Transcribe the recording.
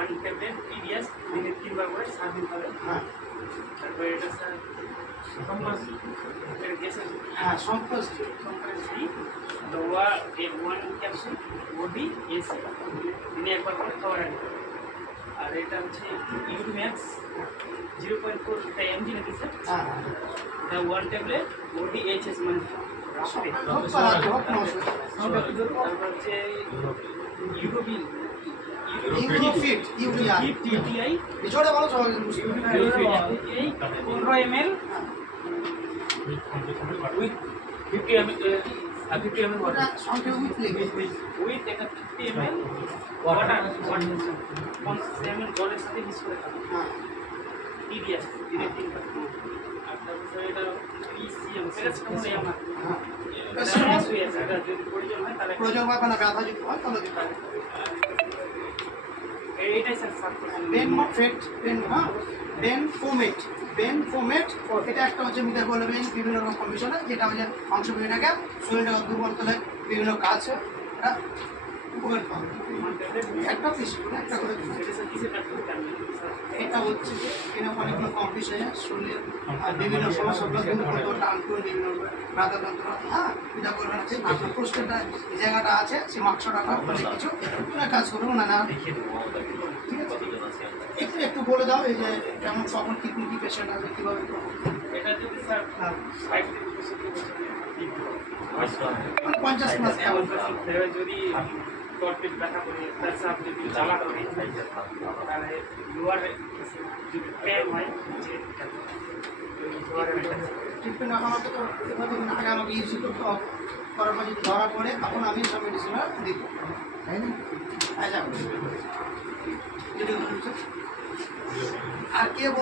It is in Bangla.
1 ট্যাবলেট পিডিএস দিনে 3 বার করে 7 দিন খাবেন। হ্যাঁ তারপরে এটা স্যার কম্পাস এর গেছে হ্যাঁ সম্পূর্ণ কম্পাসি দোয়া এর 1 ক্যাপসুল বডি এসি দিনে একবার করে খাওয়ার আগে। আর এটা হচ্ছে ইউরোম্যাক্স 0.4 এটা এমজি নাকি স্যার? হ্যাঁ এটা 1 ট্যাবলেট বডি এইচএস মানে রাখবে। তারপর হচ্ছে ইউরোবিল ইউরোফিট ইউরিয়া টিটিআই এছাড়া বলো সবাই 15 ml with 50 ml 50 ml ওটা water সংক্ষেপে লিখবে with একটা 50 ml water 50 ml জলের সাথে মিক্স করে খাবেন। হ্যাঁ টিডিএস দিনে 3 বার। আর তারপরে এটা পিসিএম প্যারাসিটামল আমার হ্যাঁ এটা যদি প্রয়োজন হয় তাহলে প্রয়োজন হয় কোনো ব্যথা যদি হয় তাহলে দিতে হবে এইটাই স্যার সার্চ করবেন। বেনফোমেট এটা একটা হচ্ছে মিটার বলবেন বিভিন্ন রকম কন্ডিশনে যেটা হচ্ছে অংশগুলিটাকে শরীরটা দুর্বল করলে বিভিন্ন কাজ এটা উপকার পাবে একটা পিস একটা করে দিন। এটা স্যার কিসের ডাক্তার জানেন স্যার? এটা হচ্ছে যে এখানে অনেকগুলো কম্পিটিশন শরীরের বিভিন্ন সমস্যাগুলো দূর করতে টান করে বিভিন্ন ব্যথা যন্ত্রণা হ্যাঁ এটা করবেন আছে আপনার প্রশ্নটা যে জায়গাটা আছে সে মাংসটা অনেক কিছু কাজ করবো না ঠিক আছে একটু বলে দাও এই যে কেমন কখন কি কি পেশেন্ট আছে কীভাবে এটা যদি স্যার 60 থেকে 50 প্লাস কেমন যদি টর্পেট ব্যথা করে তার সাথে যদি জ্বালা করে তাহলে লোয়ার যদি পেন হয় ট্রিটমেন্ট আমাকে তো এভাবে আগে আমাকে ইউজ করতে হবে করার পর যদি ধরা পড়ে তখন আমি সব মেডিসিন দিব তাই না আর কে বল